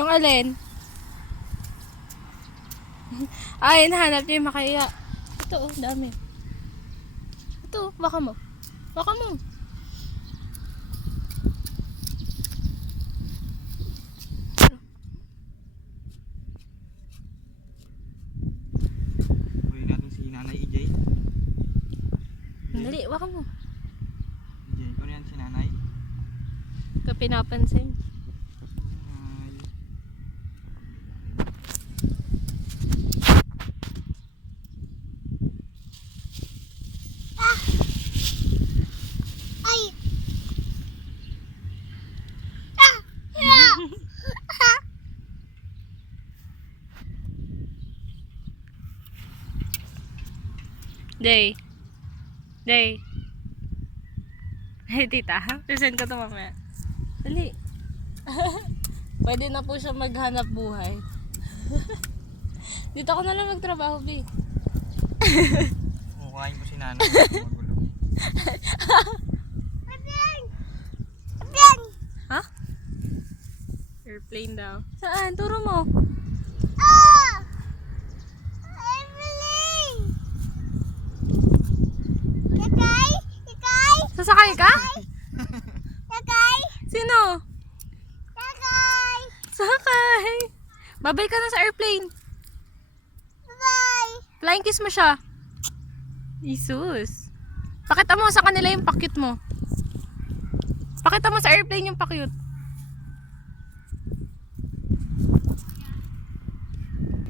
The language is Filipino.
Yung alin? Ay, nahanap niya yung makaya. Ito, oh, dami. Ito, baka mo. Baka mo. Huwag natin si Nanay EJ. Dali, baka mo. EJ, kung yan si Nanay. Ka pinapansin. Nanay. Day. Day. Hey, tita. Present ko to mamaya. Dali. Pwede na po siya maghanap buhay. Dito ako na lang magtrabaho, B. Kukain ko si Nanay. Magulo. Ha? Airplane daw. Saan? Turo mo. Sasakay ka? Sino? Sakay. Babay ka na sa airplane. Flying kiss mo siya. Jesus. Pakita mo sa kanila yung pakyut mo. Pakita mo sa airplane yung pakyut.